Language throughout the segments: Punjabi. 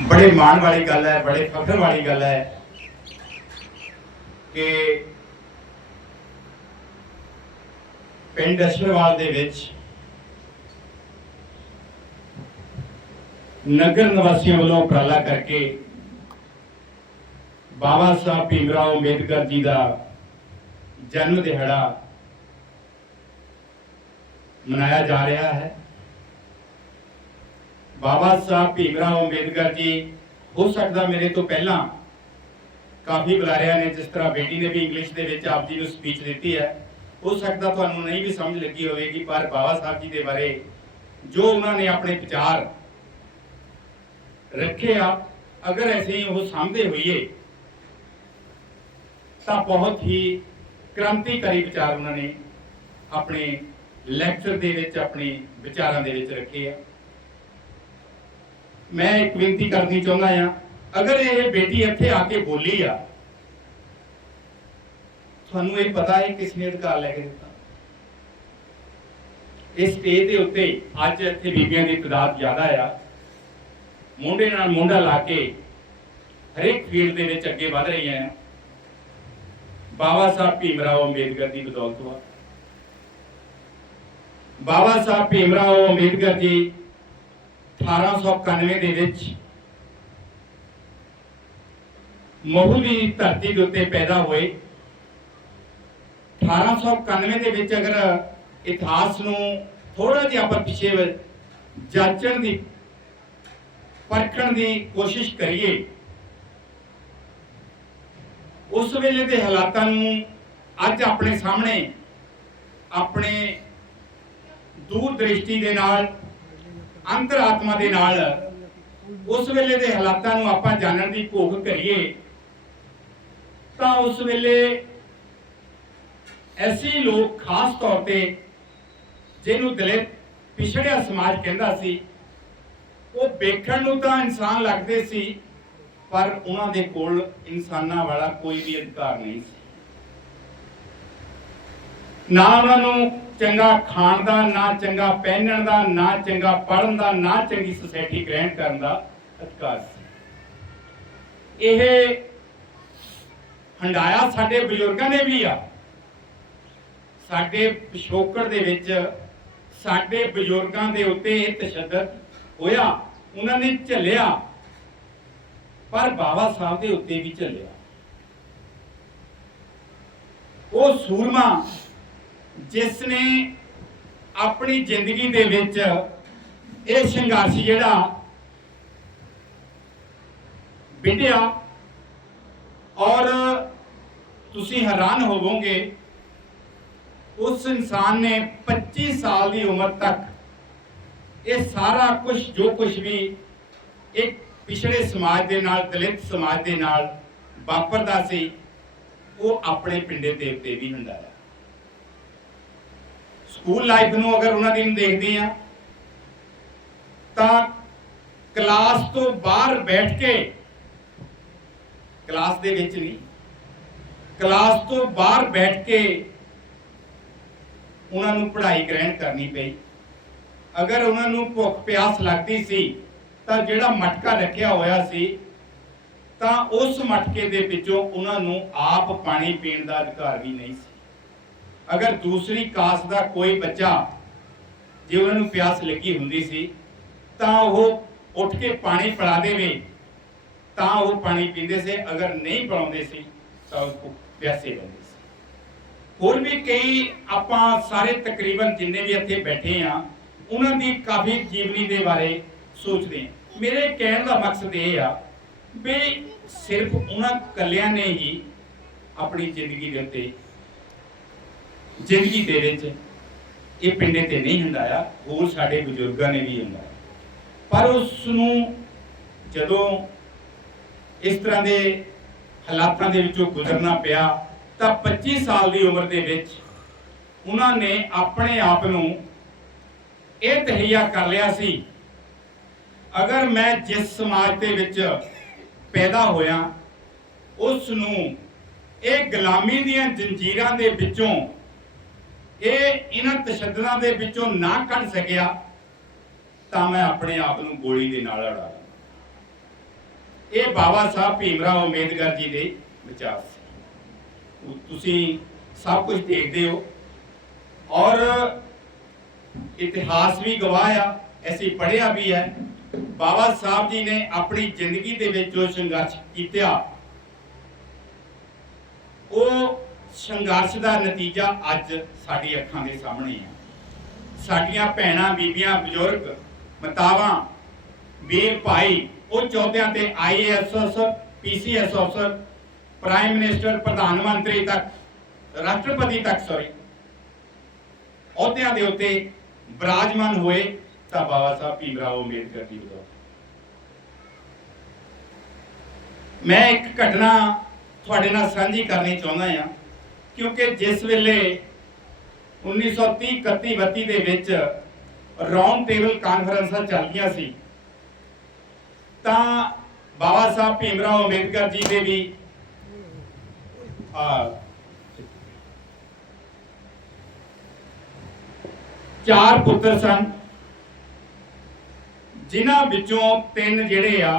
ਬੜੇ ਮਾਣ ਵਾਲੀ ਗੱਲ ਹੈ, ਬੜੇ ਫਖਰ ਵਾਲੀ ਗੱਲ ਹੈ ਕਿ ਪਿੰਡ ਅਸ਼ਰਵਾਲ ਦੇ ਵਿੱਚ ਨਗਰ ਨਿਵਾਸੀਆਂ ਵੱਲੋਂ ਉਪਰਾਲਾ ਕਰਕੇ ਬਾਬਾ ਸਾਹਿਬ ਭੀਮਰਾਓ ਅੰਬੇਦਕਰ ਜੀ ਦਾ ਜਨਮ ਦਿਹਾੜਾ ਮਨਾਇਆ ਜਾ ਰਿਹਾ ਹੈ। ਬਾਬਾ ਸਾਹਿਬ ਭੀਮਰਾਓ ਅੰਬੇਦਕਰ ਜੀ, ਹੋ ਸਕਦਾ ਮੇਰੇ ਤੋਂ ਪਹਿਲਾਂ ਕਾਫੀ ਬੁਲਾਰਿਆਂ ਨੇ ਜਿਸ ਤਰ੍ਹਾਂ ਬੇਟੀ ਨੇ ਵੀ ਇੰਗਲਿਸ਼ ਦੇ ਵਿੱਚ ਆਪ ਜੀ ਨੂੰ ਸਪੀਚ ਦਿੱਤੀ ਹੈ, ਹੋ ਸਕਦਾ ਤੁਹਾਨੂੰ ਨਹੀਂ ਵੀ ਸਮਝ ਲੱਗੀ ਹੋਵੇਗੀ, ਪਰ ਬਾਬਾ ਸਾਹਿਬ ਜੀ ਦੇ ਬਾਰੇ ਜੋ ਉਹਨਾਂ ਨੇ ਆਪਣੇ ਵਿਚਾਰ ਰੱਖੇ ਆ, ਅਗਰ ਐਸੇ ਹੀ ਉਹ ਸਾਹਮਣੇ ਹੋਈਏ, ਤਾਂ ਬਹੁਤ ਹੀ ਕ੍ਰਾਂਤੀਕਾਰੀ ਵਿਚਾਰ ਉਹਨਾਂ ਨੇ ਆਪਣੇ ਲੈਕਚਰ ਦੇ ਵਿੱਚ, ਆਪਣੇ ਵਿਚਾਰਾਂ ਦੇ ਵਿੱਚ ਰੱਖੇ ਆ। ਮੈਂ ਇੱਕ ਬੇਨਤੀ ਕਰਨੀ ਚਾਹੁੰਦਾ ਆ ਅਗਰ ਇਹ ਬੇਟੀ ਇੱਥੇ ਆ ਕੇ ਬੋਲੀ ਆ, ਤੁਹਾਨੂੰ ਇਹ ਪਤਾ ਹੈ ਕਿਸ ਨੇ ਅਧਿਕਾਰ ਲੈ ਕੇ ਦਿੱਤਾ। ਇਸ ਸਟੇਜ ਦੇ ਉੱਤੇ ਅੱਜ ਇੱਥੇ ਬੀਬੀਆਂ ਦੀ ਤਦਾਦ ਜ਼ਿਆਦਾ ਆ। ਮੁੰਡੇ ਨਾਲ ਮੁੰਡਾ ਲਾ ਕੇ ਹਰੇਕ ਫੀਲਡ ਦੇ ਵਿੱਚ ਅੱਗੇ ਵਧ ਰਹੀਆਂ ਆ। ਬਾਬਾ ਸਾਹਿਬ ਭੀਮਰਾਓ ਅੰਬੇਦਕਰ ਦੀ ਬਦੌਲਤ ਆ। ਬਾਬਾ ਸਾਹਿਬ ਭੀਮਰਾਓ ਅੰਬੇਦਕਰ ਜੀ 1891 ਦੇ ਵਿੱਚ ਮਹੂ ਦੀ ਧਰਤੀ ਦੇ ਉੱਤੇ ਪੈਦਾ ਹੋਏ। 1891 ਦੇ ਵਿੱਚ ਅਗਰ ਇਤਿਹਾਸ ਨੂੰ ਥੋੜਾ ਜਿਹਾ ਆਪਾਂ ਪਿੱਛੇ ਵੱਲ ਜਾਂਚਣ ਦੀ, ਪਰਖਣ ਦੀ ਕੋਸ਼ਿਸ਼ ਕਰੀਏ, ਉਸ ਵੇਲੇ ਦੇ ਹਾਲਾਤਾਂ ਨੂੰ ਅੱਜ ਆਪਣੇ ਸਾਹਮਣੇ, ਆਪਣੇ ਦੂਰ ਦ੍ਰਿਸ਼ਟੀ ਦੇ ਨਾਲ ਅੰਤਰਾਤਮਾ ਦੇ ਨਾਲ ਉਸ ਵੇਲੇ ਦੇ ਹਾਲਾਤਾਂ ਨੂੰ ਆਪਾਂ ਜਾਣਨ ਦੀ ਭੋਗ ਕਰੀਏ, ਤਾਂ ਉਸ ਵੇਲੇ ਐਸੀ ਲੋਕ ਖਾਸ ਤੌਰ ਤੇ ਜਿਹਨੂੰ ਦਲਿਤ ਪਿਛੜਿਆ ਸਮਾਜ ਕਹਿੰਦਾ ਸੀ, ਉਹ ਵੇਖਣ ਨੂੰ ਤਾਂ ਇਨਸਾਨ ਲੱਗਦੇ ਸੀ, ਪਰ ਉਹਨਾਂ ਦੇ ਕੋਲ ਇਨਸਾਨਾਂ ਵਾਲਾ ਕੋਈ ਵੀ ਅਧਿਕਾਰ ਨਹੀਂ ਸੀ। ਨਾ ਉਹਨਾਂ ਨੂੰ ਚੰਗਾ ਖਾਣ ਦਾ, ਨਾ ਚੰਗਾ ਪਹਿਨਣ ਦਾ, ਨਾ ਚੰਗਾ ਪੜਨ ਦਾ, ਨਾ ਚੰਗੀ ਸੋਸਾਇਟੀ ਗ੍ਰਹਿਣ ਕਰਨ ਦਾ ਅਧਿਕਾਰ ਸੀ। ਇਹ ਹੰਡਾਇਆ ਸਾਡੇ ਬਜ਼ੁਰਗਾਂ ਨੇ ਵੀ ਆ। ਸਾਡੇ ਪਿਛੋਕੜ ਦੇ ਵਿੱਚ ਸਾਡੇ ਬਜ਼ੁਰਗਾਂ ਦੇ ਉੱਤੇ ਇਹ ਤਸ਼ੱਦਦ ਹੋਇਆ, ਉਹਨਾਂ ਨੇ ਝੱਲਿਆ, ਪਰ ਬਾਬਾ ਸਾਹਿਬ ਦੇ ਉੱਤੇ ਵੀ ਝੱਲਿਆ। ਉਹ ਸੂਰਮਾ ਜਿਸ ਨੇ ਆਪਣੀ ਜ਼ਿੰਦਗੀ ਦੇ ਵਿੱਚ ਇਹ ਸੰਘਰਸ਼ ਜਿਹੜਾ ਵਿਢਿਆ ਔਰ ਤੁਸੀਂ ਹੈਰਾਨ ਹੋਵੋਗੇ, ਉਸ ਇਨਸਾਨ ਨੇ 25 ਸਾਲ ਦੀ ਉਮਰ ਤੱਕ ਇਹ ਸਾਰਾ ਕੁਝ, ਜੋ ਕੁਝ ਵੀ ਇੱਕ ਪਿਛੜੇ ਸਮਾਜ ਦੇ ਨਾਲ, ਦਲਿਤ ਸਮਾਜ ਦੇ ਨਾਲ ਵਾਪਰਦਾ ਸੀ, ਉਹ ਆਪਣੇ ਪਿੰਡੇ ਦੇ ਉੱਤੇ ਵੀ ਹੈ। ਸਕੂਲ ਲਾਈਫ ਨੂੰ ਅਗਰ ਉਹਨਾਂ ਦੀ ਦੇਖਦੇ ਆ ਤਾਂ ਕਲਾਸ ਤੋਂ ਬਾਹਰ ਬੈਠ ਕੇ ਕਲਾਸ ਦੇ ਵਿੱਚ ਨਹੀਂ ਕਲਾਸ ਤੋਂ ਬਾਹਰ ਬੈਠ ਕੇ ਉਹਨਾਂ ਨੂੰ ਪੜ੍ਹਾਈ ਗ੍ਰਹਿਣ ਕਰਨੀ ਪਈ। ਅਗਰ ਉਹਨਾਂ ਨੂੰ ਭੁੱਖ ਪਿਆਸ ਲੱਗਦੀ ਸੀ, ਤਾਂ ਜਿਹੜਾ ਮਟਕਾ ਰੱਖਿਆ ਹੋਇਆ ਸੀ, ਤਾਂ ਉਸ ਮਟਕੇ ਦੇ ਵਿੱਚੋਂ ਉਹਨਾਂ ਨੂੰ ਆਪ ਪਾਣੀ ਪੀਣ ਦਾ ਅਧਿਕਾਰ ਵੀ ਨਹੀਂ ਸੀ। ਅਗਰ ਦੂਸਰੀ ਕਾਸਟ ਦਾ ਕੋਈ ਬੱਚਾ ਜੇ ਉਹਨਾਂ ਨੂੰ ਪਿਆਸ ਲੱਗੀ ਹੁੰਦੀ ਸੀ, ਤਾਂ ਉਹ ਉੱਠ ਕੇ ਪਾਣੀ ਪਿਲਾ ਦੇਵੇ, ਤਾਂ ਉਹ ਪਾਣੀ ਪੀਂਦੇ ਸੀ, ਅਗਰ ਨਹੀਂ ਪਿਲਾਉਂਦੇ ਸੀ, ਤਾਂ ਉਹ ਪਿਆਸੇ ਰਹਿੰਦੇ ਸੀ। ਹੋਰ ਵੀ ਕਈ ਆਪਾਂ ਸਾਰੇ ਤਕਰੀਬਨ ਜਿੰਨੇ ਵੀ ਇੱਥੇ ਬੈਠੇ ਆ ਉਹਨਾਂ ਦੀ ਕਾਫੀ ਜੀਵਨੀ ਦੇ ਬਾਰੇ ਸੋਚਦੇ ਆ ਮੇਰੇ ਕਹਿਣ ਦਾ ਮਕਸਦ ਇਹ ਆ ਵੀ ਸਿਰਫ ਉਹਨਾਂ ਕੱਲਿਆਂ ਨੇ ਹੀ ਆਪਣੀ ਜ਼ਿੰਦਗੀ ਦੇ ਉੱਤੇ ਜ਼ਿੰਦਗੀ ਦੇ ਵਿੱਚ ਇਹ ਪਿੰਡੇ ਤੇ ਨਹੀਂ ਹੰਡਾਇਆ ਹੋਰ ਸਾਡੇ ਬਜ਼ੁਰਗਾਂ ਨੇ ਵੀ ਹੰਡਾਇਆ ਪਰ ਉਸ ਨੂੰ ਜਦੋਂ ਇਸ ਤਰ੍ਹਾਂ ਦੇ ਹਾਲਾਤਾਂ ਦੇ ਵਿੱਚੋਂ ਗੁਜ਼ਰਨਾ ਪਿਆ, ਤਾਂ 25 ਸਾਲ ਦੀ ਉਮਰ ਦੇ ਵਿੱਚ ਉਹਨਾਂ ਨੇ ਆਪਣੇ ਆਪ ਨੂੰ ਇਹ ਤਹਈਆ ਕਰ ਲਿਆ ਸੀ, ਅਗਰ ਮੈਂ ਜਿਸ ਸਮਾਜ ਦੇ ਵਿੱਚ ਪੈਦਾ ਹੋਇਆ ਉਸ ਨੂੰ ਇਹ ਗੁਲਾਮੀ ਦੀਆਂ ਜੰਜੀਰਾਂ ਦੇ ਵਿੱਚੋਂ ਇਹ ਇਹਨਾਂ ਤਸ਼ੱਦਦਾਂ ਦੇ ਵਿੱਚੋਂ ਨਾ ਕੱਢ ਸਕਿਆ, ਤਾਂ ਮੈਂ ਆਪਣੇ ਆਪ ਨੂੰ ਗੋਲੀ ਦੇ ਨਾਲ ਅੜਾ ਇਹ ਬਾਬਾ ਸਾਹਿਬ ਭੀਮਰਾਓ ਅੰਬੇਦਕਰ ਜੀ ਦੇ ਵਿਚਾਰ ਸੀ। ਤੁਸੀਂ ਸਭ ਕੁਝ ਦੇਖਦੇ ਹੋ ਔਰ ਇਤਿਹਾਸ ਵੀ ਗਵਾਹ ਆ ਅਸੀਂ ਪੜ੍ਹਿਆ ਵੀ ਹੈ। ਬਾਬਾ ਸਾਹਿਬ ਜੀ ਨੇ ਆਪਣੀ ਜ਼ਿੰਦਗੀ ਦੇ ਵਿੱਚ ਜੋ ਸੰਘਰਸ਼ ਕੀਤਾ, ਉਹ ਸੰਘਰਸ਼ ਦਾ ਨਤੀਜਾ ਅੱਜ ਸਾਡੀ ਅੱਖਾਂ ਦੇ ਸਾਹਮਣੇ ਹੈ। ਸਾਡੀਆਂ ਭੈਣਾਂ, ਬੀਬੀਆਂ, ਬਜ਼ੁਰਗ, ਮਤਾਵਾਂ ਵੀਰ ਭਾਈ ਉਹ ਚੌਧਿਆਂ ਤੇ ਆਈਏਐਸ ਅਫਸਰ ਪੀਸੀਐਸ ਅਫਸਰ ਪ੍ਰਾਈਮ ਮਿਨਿਸਟਰ, ਪ੍ਰਧਾਨ ਮੰਤਰੀ ਤੱਕ, ਰਾਸ਼ਟਰਪਤੀ ਤੱਕ ਸੌਰੀ ਅਹੁਦਿਆਂ ਦੇ ਉੱਤੇ ਬਿਰਾਜਮਾਨ ਹੋਏ ਤਾਂ ਬਾਬਾ ਸਾਹਿਬ ਭੀਮ ਰਾਓ ਅੰਬੇਦਕਰ ਜੀ ਦਾ ਮੈਂ ਇੱਕ ਘਟਨਾ ਤੁਹਾਡੇ ਨਾਲ ਸਾਂਝੀ ਕਰਨੀ ਚਾਹੁੰਦਾ ਹਾਂ। ਕਿਉਂਕਿ ਜਿਸ ਵੇਲੇ 1930 31 32 ਦੇ ਵਿੱਚ ਰਾਉਂਡ ਟੇਬਲ ਕਾਨਫਰੰਸਾਂ ਚੱਲਦੀਆਂ ਸੀ, ਤਾਂ ਬਾਬਾ ਸਾਹਿਬ ਭੀਮਰਾਓ ਅੰਬੇਦਕਰ ਜੀ ਦੇ ਵੀ ਆ ਚਾਰ ਪੁੱਤਰ ਸਨ, ਜਿਨ੍ਹਾਂ ਵਿੱਚੋਂ ਤਿੰਨ ਜਿਹੜੇ ਆ,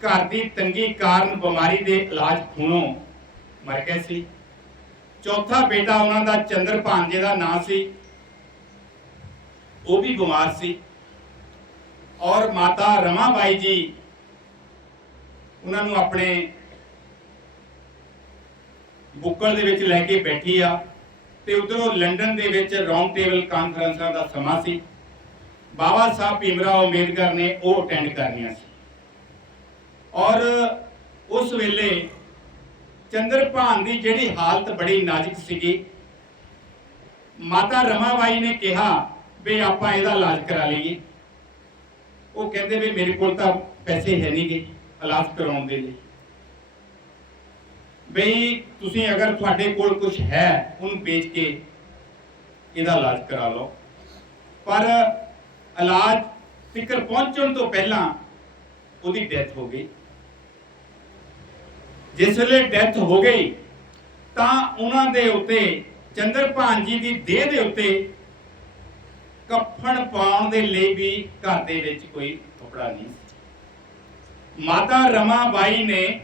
ਘਰ ਦੀ ਤੰਗੀ ਕਾਰਨ ਬਿਮਾਰੀ ਦੇ ਇਲਾਜ ਖੂਨੋਂ ਮਰ ਗਏ ਸੀ। ਚੌਥਾ ਬੇਟਾ ਉਹਨਾਂ ਦਾ ਚੰਦਰ ਭਾਂਜੇ ਦਾ ਨਾਂ ਸੀ। ਉਹ ਵੀ ਬਿਮਾਰ ਸੀ। ਔਰ ਮਾਤਾ ਰਮਾਬਾਈ ਜੀ ਉਹਨਾਂ ਨੂੰ ਆਪਣੇ ਬੁੱਕਲ ਦੇ ਵਿੱਚ ਲੈ ਕੇ ਬੈਠੀ ਆ ਤੇ ਉਧਰੋਂ ਲੰਡਨ ਦੇ ਵਿੱਚ ਰਾਉਂਡ ਟੇਬਲ ਕਾਨਫਰੰਸਾਂ ਦਾ ਸਮਾਂ ਸੀ। ਬਾਬਾ ਸਾਹਿਬ ਭੀਮਰਾਓ ਅੰਬੇਦਕਰ ਨੇ ਉਹ ਅਟੈਂਡ ਕਰਨੀਆਂ ਸੀ। ਔਰ ਉਸ ਵੇਲੇ ਚੰਦਰਭਾਨ ਦੀ ਜਿਹੜੀ ਹਾਲਤ ਬੜੀ ਨਾਜ਼ੁਕ ਸੀਗੀ, ਮਾਤਾ ਰਮਾਬਾਈ ਨੇ ਕਿਹਾ ਵੀ ਆਪਾਂ ਇਹਦਾ ਇਲਾਜ ਕਰਾ ਲਈਏ। ਉਹ ਕਹਿੰਦੇ ਵੀ ਮੇਰੇ ਕੋਲ ਤਾਂ ਪੈਸੇ ਹੈ ਨਹੀਂਗੇ, ਇਲਾਜ ਕਰਾਉਣ ਦੇ ਲਈ। ਬਈ ਤੁਸੀਂ ਅਗਰ ਤੁਹਾਡੇ ਕੋਲ ਕੁਝ ਹੈ, ਉਹਨੂੰ ਵੇਚ ਕੇ ਇਹਦਾ ਇਲਾਜ ਕਰਾ ਲਓ। ਪਰ ਇਲਾਜ ਫਿਕਰ ਪਹੁੰਚਣ ਤੋਂ ਪਹਿਲਾਂ ਉਹਦੀ ਡੈਥ ਹੋ ਗਈ। ਜਿਸ ਵੇਲੇ ਡੈਥ ਹੋ ਗਈ, ਤਾਂ ਉਹਨਾਂ ਦੇ ਉੱਤੇ ਚੰਦਰਭਾਨ ਜੀ ਦੀ ਦੇਹ ਦੇ ਉੱਤੇ ਕਫਨ ਪਾਉਣ ਦੇ ਲਈ ਵੀ ਘਰ ਦੇ ਵਿੱਚ ਕੋਈ ਕੱਪੜਾ ਨਹੀਂ ਸੀ। ਮਾਤਾ ਰਮਾ ਬਾਈ ਨੇ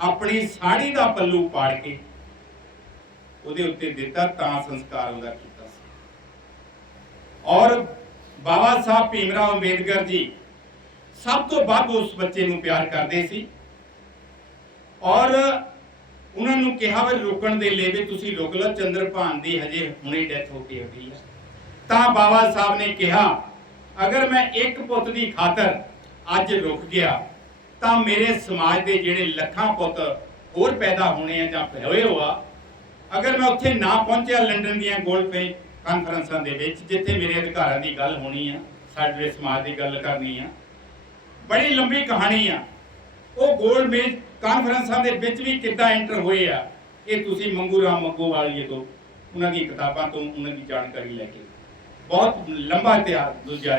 ਆਪਣੀ ਸਾੜੀ ਦਾ ਪੱਲੂ ਪਾੜ ਕੇ ਉਹਦੇ ਉੱਤੇ ਦਿੱਤਾ ਤਾਂ ਸੰਸਕਾਰ ਉਹਦਾ ਕੀਤਾ ਸੀ। ਔਰ ਬਾਬਾ ਸਾਹਿਬ ਭੀਮਰਾਓ ਅੰਬੇਦਕਰ ਜੀ ਸਭ ਤੋਂ ਵੱਧ ਉਸ ਬੱਚੇ ਨੂੰ ਪਿਆਰ ਕਰਦੇ ਸੀ। ਔਰ ਉਹਨਾਂ ਨੂੰ ਕਿਹਾ ਵੀ ਰੋਕਣ ਦੇ ਲਈ ਵੀ ਤੁਸੀਂ ਰੁਕ ਲਓ ਚੰਦਰਭਾਨ ਦੀ ਹਜੇ ਹੁਣੇ ਡੈਥ ਹੋ ਕੇ ਹਟੀ ਹੈ ਤਾਂ ਬਾਬਾ ਸਾਹਿਬ ਨੇ ਕਿਹਾ, ਅਗਰ ਮੈਂ ਇੱਕ ਪੁੱਤ ਦੀ ਖਾਤਰ ਅੱਜ ਰੁਕ ਗਿਆ, ਤਾਂ ਮੇਰੇ ਸਮਾਜ ਦੇ ਜਿਹੜੇ ਲੱਖਾਂ ਪੁੱਤ ਹੋਰ ਪੈਦਾ ਹੋਣੇ ਆ ਜਾਂ ਹੋਏ ਹੋਆ, ਅਗਰ ਮੈਂ ਉੱਥੇ ਨਾ ਪਹੁੰਚਿਆ ਲੰਡਨ ਦੀਆਂ ਗੋਲਡ ਪੇ ਕਾਨਫਰੰਸਾਂ ਦੇ ਵਿੱਚ, ਜਿੱਥੇ ਮੇਰੇ ਅਧਿਕਾਰਾਂ ਦੀ ਗੱਲ ਹੋਣੀ ਆ, ਸਾਡੇ ਸਮਾਜ ਦੀ ਗੱਲ ਕਰਨੀ ਆ, ਬੜੀ ਲੰਬੀ ਕਹਾਣੀ ਆ। ਉਹ ਗੋਲਡ ਮੇਜ ਕਾਨਫਰੰਸਾਂ ਦੇ ਵਿੱਚ ਵੀ ਕਿੱਦਾਂ ਐਂਟਰ ਹੋਏ ਆ, ਇਹ ਤੁਸੀਂ ਮੰਗੂ ਰਾਮ ਮੰਗੂ ਵਾਲੀਏ ਤੋਂ ਉਹਨਾਂ ਦੀ ਕਿਤਾਬਾਂ ਤੋਂ ਉਹਨਾਂ ਦੀ ਜਾਣਕਾਰੀ ਲੈ ਕੇ। ਬਹੁਤ ਲੰਬਾ ਇਤਿਹਾਸ ਦੂਜਾ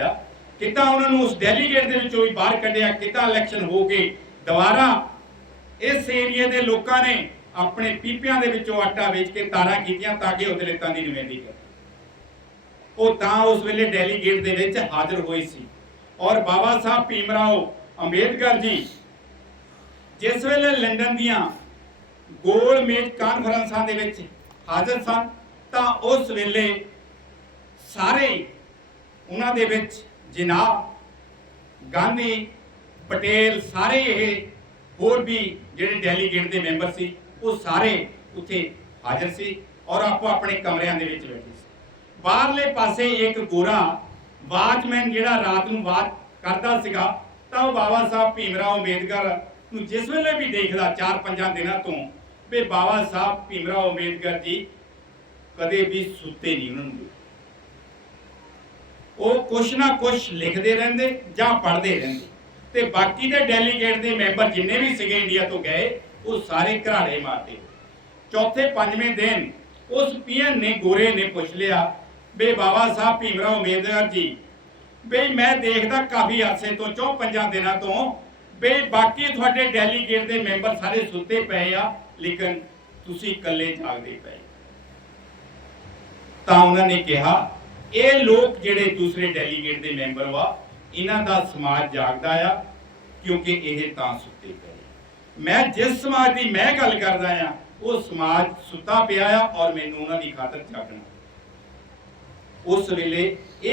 ਕਿੱਦਾਂ ਉਹਨਾਂ ਨੂੰ ਉਸ ਡੈਲੀਗੇਟ ਦੇ ਵਿੱਚੋਂ ਵੀ ਬਾਹਰ ਕੱਢਿਆ, ਕਿੱਦਾਂ ਇਲੈਕਸ਼ਨ ਹੋ ਕੇ ਦੁਬਾਰਾ ਇਸ ਏਰੀਏ ਦੇ ਲੋਕਾਂ ਨੇ ਆਪਣੇ ਪੀਪਿਆਂ ਦੇ ਵਿੱਚੋਂ ਆਟਾ ਵੇਚ ਕੇ ਤਾਰਾਂ ਕੀਤੀਆਂ ਤਾਂ ਕਿ ਉਹ ਦਲਿਤਾਂ ਦੀ ਨੁਮਾਇੰਦਗੀ ਕਰਨ ਉਹ ਤਾਂ ਉਸ ਵੇਲੇ ਡੈਲੀਗੇਟ ਦੇ ਵਿੱਚ ਹਾਜ਼ਰ ਹੋਏ ਸੀ। ਔਰ ਬਾਬਾ ਸਾਹਿਬ ਭੀਮਰਾਓ ਅੰਬੇਦਕਰ ਜੀ ਜਿਸ ਵੇਲੇ ਲੰਡਨ ਦੀਆਂ ਗੋਲ ਮੇਜ਼ ਕਾਨਫਰੰਸਾਂ ਦੇ ਵਿੱਚ ਹਾਜ਼ਰ ਸਨ, ਤਾਂ ਉਸ ਵੇਲੇ ਸਾਰੇ ਉਹਨਾਂ ਦੇ ਵਿੱਚ ਜਨਾਬ, ਗਾਂਧੀ, ਪਟੇਲ, ਸਾਰੇ ਇਹ ਹੋਰ ਵੀ ਜਿਹੜੇ ਡੈਲੀਗੇਟ ਦੇ ਮੈਂਬਰ ਸੀ, ਉਹ ਸਾਰੇ ਉੱਥੇ ਹਾਜ਼ਰ ਸੀ ਔਰ ਆਪੋ ਆਪਣੇ ਕਮਰਿਆਂ ਦੇ ਵਿੱਚ ਬੈਠੇ ਸੀ। ਬਾਹਰਲੇ ਪਾਸੇ ਇੱਕ ਗੋਰਾ ਵਾਚਮੈਨ ਜਿਹੜਾ ਰਾਤ ਨੂੰ ਬਾਤ ਕਰਦਾ ਸੀਗਾ, ਤਾਂ ਉਹ ਬਾਬਾ ਸਾਹਿਬ ਭੀਮਰਾਓ ਅੰਬੇਦਕਰ ਨੂੰ ਜਿਸ ਵੇਲੇ ਵੀ ਦੇਖਦਾ ਚਾਰ ਪੰਜਾਂ ਦਿਨਾਂ ਤੋਂ, ਵੀ ਬਾਬਾ ਸਾਹਿਬ ਭੀਮਰਾਓ ਅੰਬੇਦਕਰ ਜੀ ਕਦੇ ਵੀ ਸੁੱਤੇ ਨਹੀਂ ਉਹਨਾਂ ਨੂੰ। ਉਹ ਕੁਛ ਨਾ ਕੁਛ ਲਿਖਦੇ ਰਹਿੰਦੇ ਜਾਂ ਪੜ੍ਹਦੇ ਰਹਿੰਦੇ। ਤੇ ਬਾਕੀ ਦੇ ਡੈਲੀਗੇਟ ਦੇ ਮੈਂਬਰ ਜਿੰਨੇ ਵੀ ਸੀਗੇ ਇੰਡੀਆ ਤੋਂ ਗਏ, ਉਹ ਸਾਰੇ ਘਰਾੜੇ ਮਾਰਦੇ। ਚੌਥੇ ਪੰਜਵੇਂ ਦਿਨ ਉਸ ਪੀਐਨ ਨੇ ਗੋਰੇ ਨੇ ਪੁੱਛ ਲਿਆ ਬੇ ਬਾਬਾ ਸਾਹਿਬ ਭੀਮਰਾਓ ਅੰਬੇਦਕਰ ਜੀ ਬਈ ਮੈਂ ਦੇਖਦਾ ਕਾਫੀ ਅਰਸੇ ਤੋਂ, ਚੌ ਪੰਜਾਂ ਦਿਨਾਂ ਤੋਂ ਬਈ ਬਾਕੀ ਤੁਹਾਡੇ ਡੈਲੀਗੇਟ ਦੇ ਮੈਂਬਰ ਸਾਰੇ ਸੁੱਤੇ ਪਏ ਆ, ਲੇਕਿਨ ਤੁਸੀਂ ਇਕੱਲੇ ਜਾਗਦੇ ਪਏ। ਤਾਂ ਉਹਨਾਂ ਨੇ ਕਿਹਾ, ਇਹ ਲੋਕ ਜਿਹੜੇ ਦੂਸਰੇ ਡੈਲੀਗੇਟ ਦੇ ਮੈਂਬਰ ਵਾ, ਇਹਨਾਂ ਦਾ ਸਮਾਜ ਜਾਗਦਾ ਆ, ਕਿਉਂਕਿ ਇਹ ਤਾਂ ਸੁੱਤੇ ਪਏ। ਮੈਂ ਜਿਸ ਸਮਾਜ ਦੀ ਮੈਂ ਗੱਲ ਕਰਦਾ ਆ, ਉਹ ਸਮਾਜ ਸੁੱਤਾ ਪਿਆ ਆ ਔਰ ਮੈਨੂੰ ਉਹਨਾਂ ਦੀ ਖਾਤਰ ਜਾਗਣਾ। ਉਸ ਵੇਲੇ